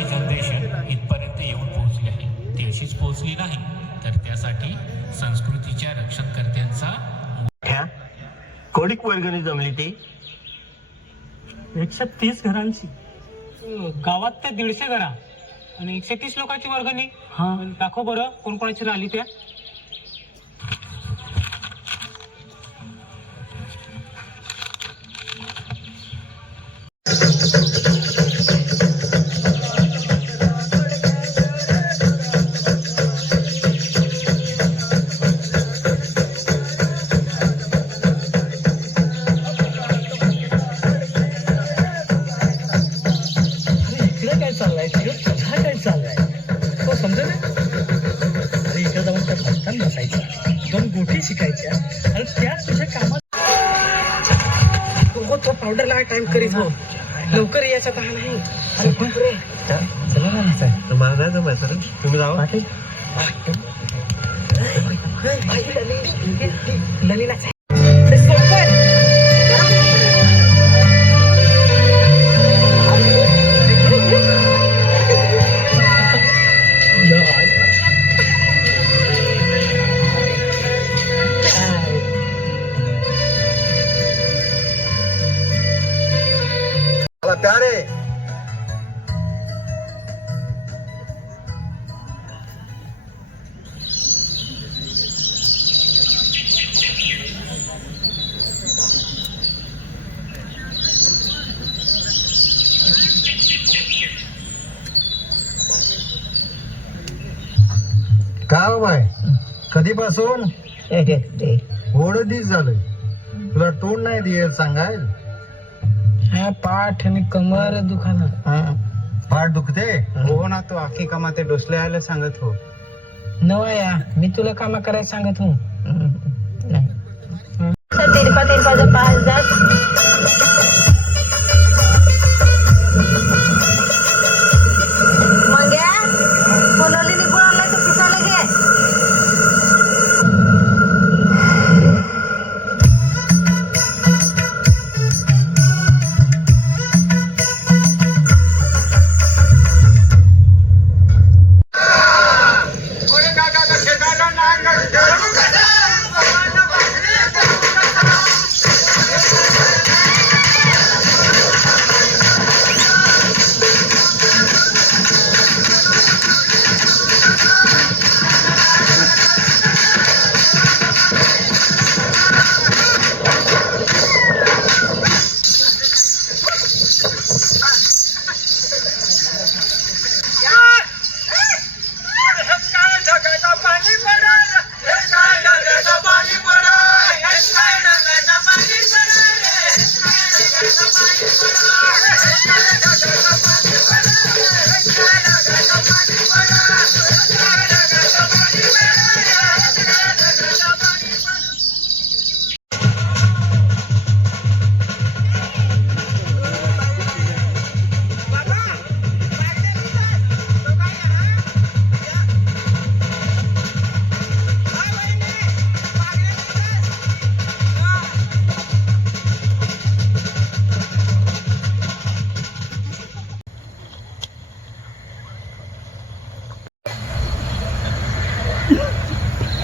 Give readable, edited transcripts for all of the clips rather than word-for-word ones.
Generation इथपर्यंत येऊन पोहोचली आहे. ती अशीच पोहोचली नाही तर त्यासाठी संस्कृतीच्या रक्षणकर्त्यांचा कोडिक वर्गणी जमली ती 130 घरांची. गावात ते 150 घरा आणि 130 लोकांची वर्गणी. दाखव बरं कोण कोणाची राहिली त्या. दोन गोटी शिकायच्या आणि त्या तुझ्या कामात तो पावडर लावा टाइम करीत हो. लवकर यायचा तर नाही. मला नाही जमायचं रे. तुम्ही जावा. ललीला प्यारे का बाय कधीपासून दिस झालंय तुला तोंड नाही दिल सांगायल. पाठ आणि कमर दुखाना. पाठ दुखते हो ना. तो आखी कामाते डोसले आले सांगत हो. नवया मी तुला कामा करायला सांगत हो. तिरपा 5,000 मंग्या बोलवली निघून आणलाय तर पिसायला घे.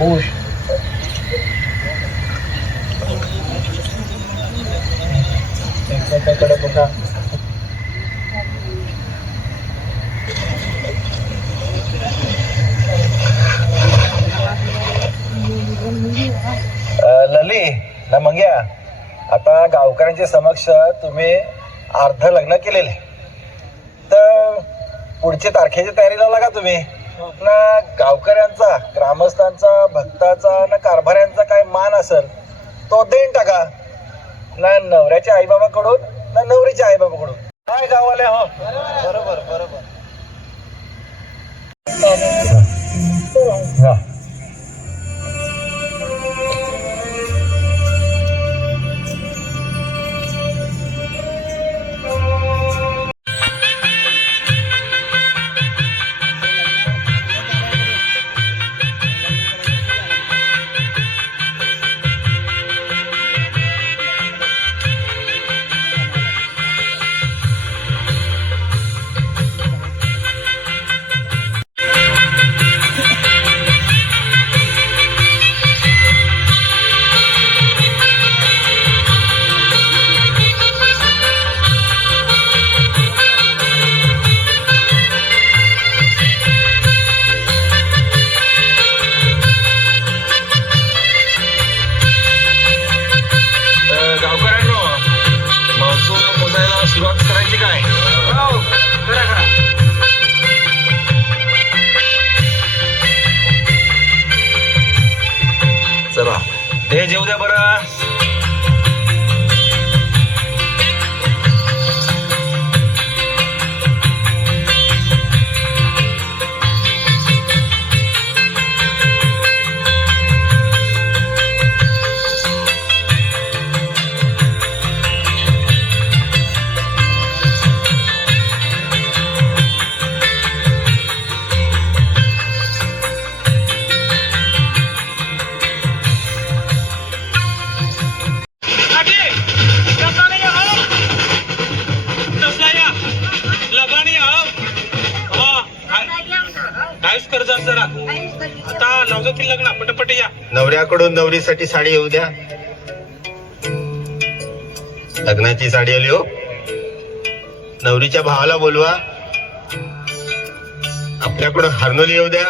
खुश कडे बघा. लली ना मंग्या आता गावकऱ्यांच्या समक्ष तुम्ही अर्ध लग्न केलेले तर पुढच्या तारखेच्या तयारीला लागा तुम्ही. ना गावकऱ्यांचा ग्रामस्थांचा भक्ताचा ना कारभाऱ्यांचा काय मान असेल तो देऊन टाका. ना नवऱ्याच्या आईबाबाकडून ना नवरीच्या आईबाबाकडून. काय गावाले हो. बरोबर बरोबर. द्या बरं. नवऱ्याकडून नवरीसाठी साडी येऊ द्या. लग्नाची साडी आली हो. नवरीच्या भावाला बोलवा. आपल्याकडून हरनोली येऊ द्या.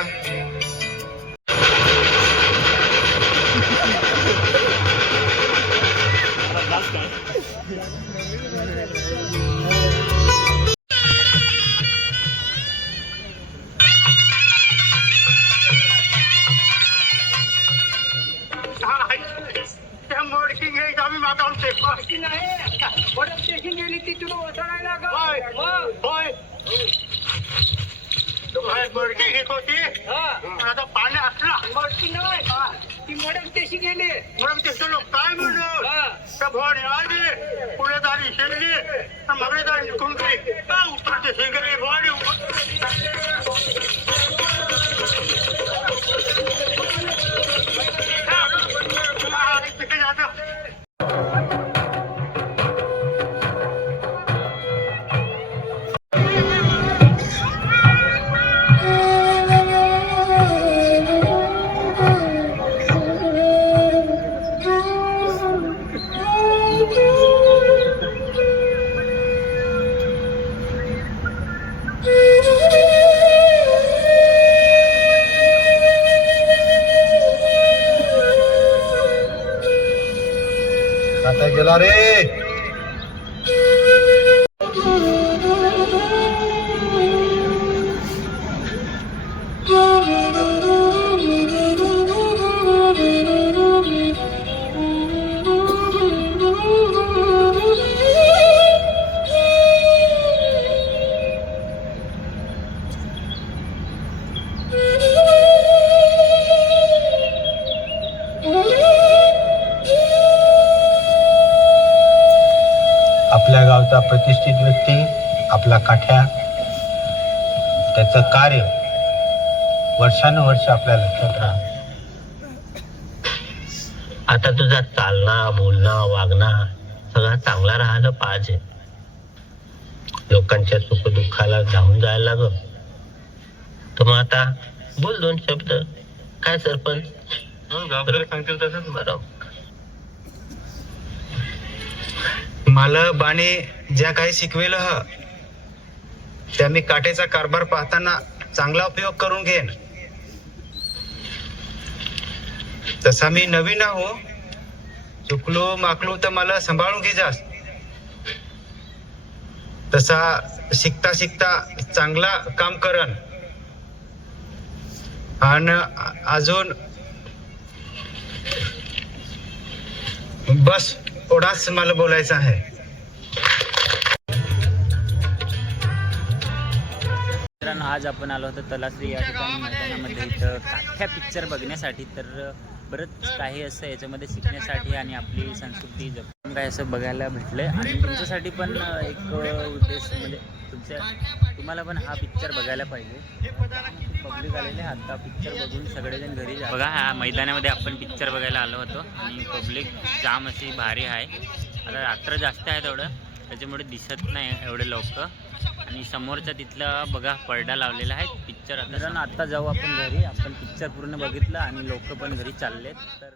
आता गेला रे. आपल्या गावचा प्रतिष्ठित व्यक्ती आपला काठ्या, त्याचं कार्य वर्षानुवर्ष आपल्या लक्षात राहतं. आता तुझा चालणं, बोलणं, वागणं सगळं चांगला राहायला पाहिजे. लोकांच्या सुखदुःखाला धावून जायला लागल तर मग आता बोल 2 शब्द. काय सरपंच सांगतील तसंच बरोबर. मला बाने ज्या काही शिकवेल त्या मी काठेचा कारभार पाहताना चांगला उपयोग करून घेईन. तसा मी नवीन आहो, चुकलो माकलो तर मला सांभाळून घे जास. तसा शिकता शिकता चांगला काम करन. आणि अजून बस एवढाच मला बोलायचं आहे. मित्रांनो, आज आपण आलो होतो तलासरी या ठिकाणी मैदानामध्ये इथं काठ्या पिक्चर बघण्यासाठी. तर बरंच काही असं याच्यामध्ये शिकण्यासाठी आणि आपली संस्कृती जपून काय असं बघायला भेटलं. आणि तुमच्यासाठी पण एक उद्देश म्हणजे तुम्हाला पण हा पिक्चर बघायला पाहिजे. पब्लिक आलेले आता पिक्चर बघून सगळेजण घरी जा. बघा, ह्या मैदानामध्ये आपण पिक्चर बघायला आलो होतो आणि पब्लिक जाम अशी भारी आहे. आता रात्र जास्त आहे तेवढं, त्याच्यामुळे दिसत नाही एवढे लोक. आणि समोरचा तिथला बघा पडदा लावलेला आहे पिक्चर. आता जाऊ आपण घरी. आपण पिक्चर पूर्ण बघितलं आणि लोक पण घरी चाललेत. तर